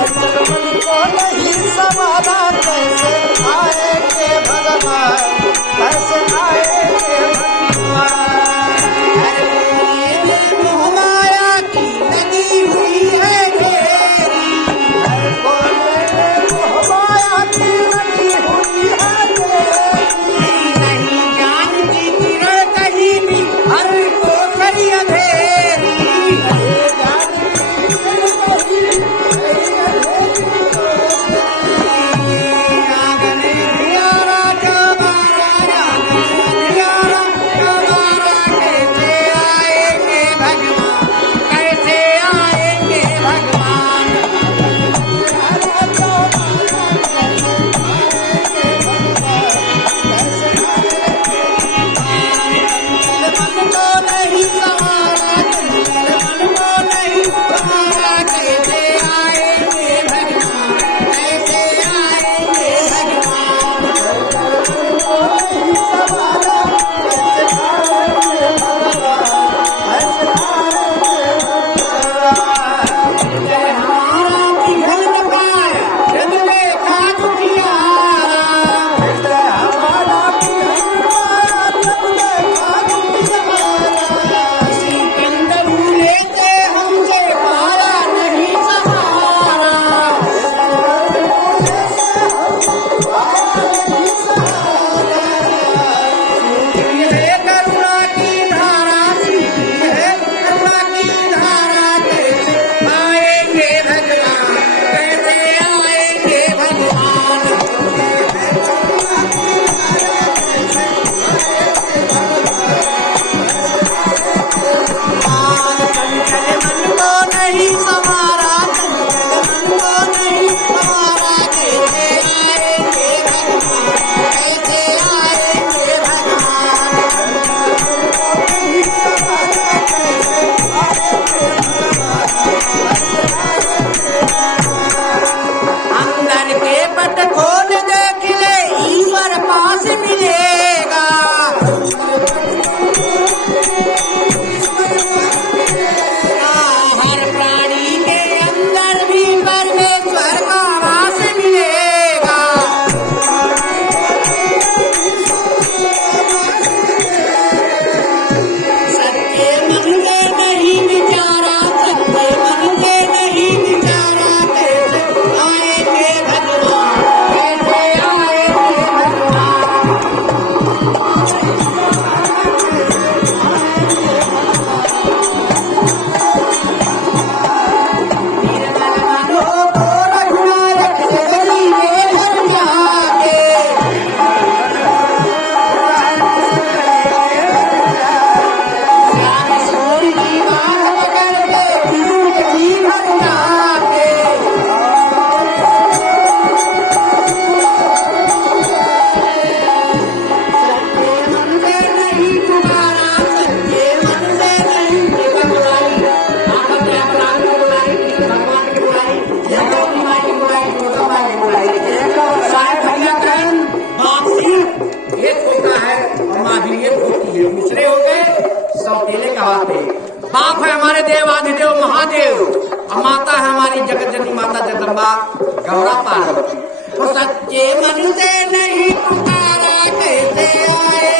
को नहीं संवारा कैसे आएंगे भगवान, कैसे आएंगे भगवान। मोह माया की लगी हुई है घेरी, मोह माया की लगी हुई है घेरी, नहीं ज्ञान की किरण कहीं भी हर को करी अंधेरी, नहीं ज्ञान की किरण कहीं बाप है हमारे देवाधिदेव महादेव, और माता है हमारी जगत जननी माता जगदम्बा गौरा पार्वती। तो सच्चे मन से नहीं पुकारा कैसे आए